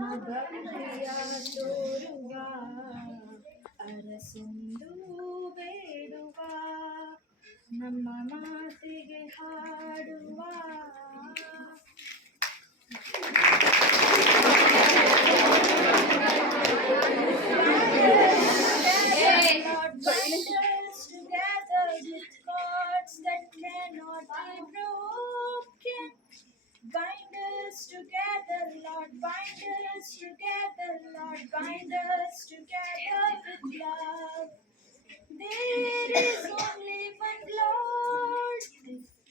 ಭಕ್ತಿಯ ತೋರುವ ಅರಸೆಂದು ಬೇಡುವ ನಮ್ಮ ಮಾತಿಗೆ ಹಾಡುವ Bind us together, Lord, bind us together, Lord, bind us together with love. There is only one Lord,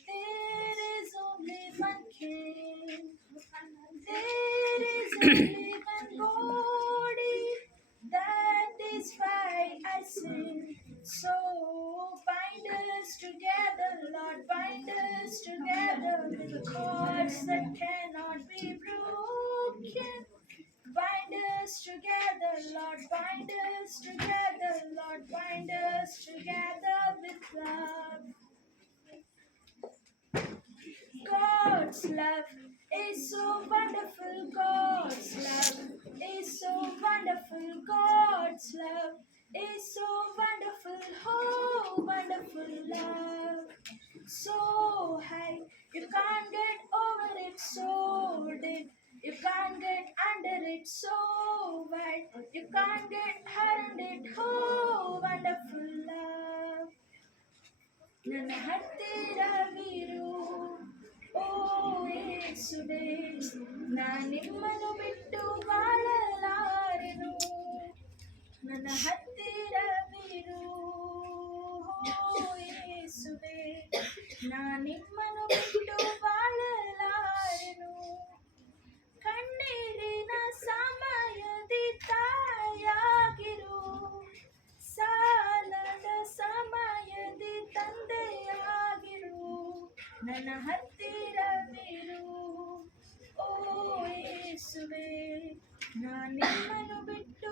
there is only one King, there is only one body, that is why I sing. So bind us together, Lord, bind us together with cords that cannot be broken. Bind us together, Lord, bind us together, Lord, bind us together with love. God's love is so wonderful, God's love is so wonderful, God's love is so wonderful, oh wonderful love. So high, you can't get over it, so deep, you can't get under it, so wide, you can't get around it, oh wonderful love. ನನ್ನ ಹತ್ತಿರವಿರು ಓ ಯೇಸುವೇ, ನಿಮ್ಮನ್ನು ಬಿಟ್ಟು ಬಾಳಲಾರೆನು. ನನ್ನ ಹತ್ತಿರವಿರು ಓ ಯೇಸುವೇ, ನಿಮ್ಮನ್ನು ಬಿಟ್ಟು ಬಾಳಲಾರೆನು. ಕಣ್ಣೀರಿನ ಸಮಯದಿ ತಾಯಾಗಿರು, ಸಾಲದ ಸಮಯದಿ ತಂದೆಯಾಗಿರು. ನನ್ನ ಹತ್ತಿರವಿರು ಓ ಯೇಸುವೇ, ನಿಮ್ಮನ್ನು ಬಿಟ್ಟು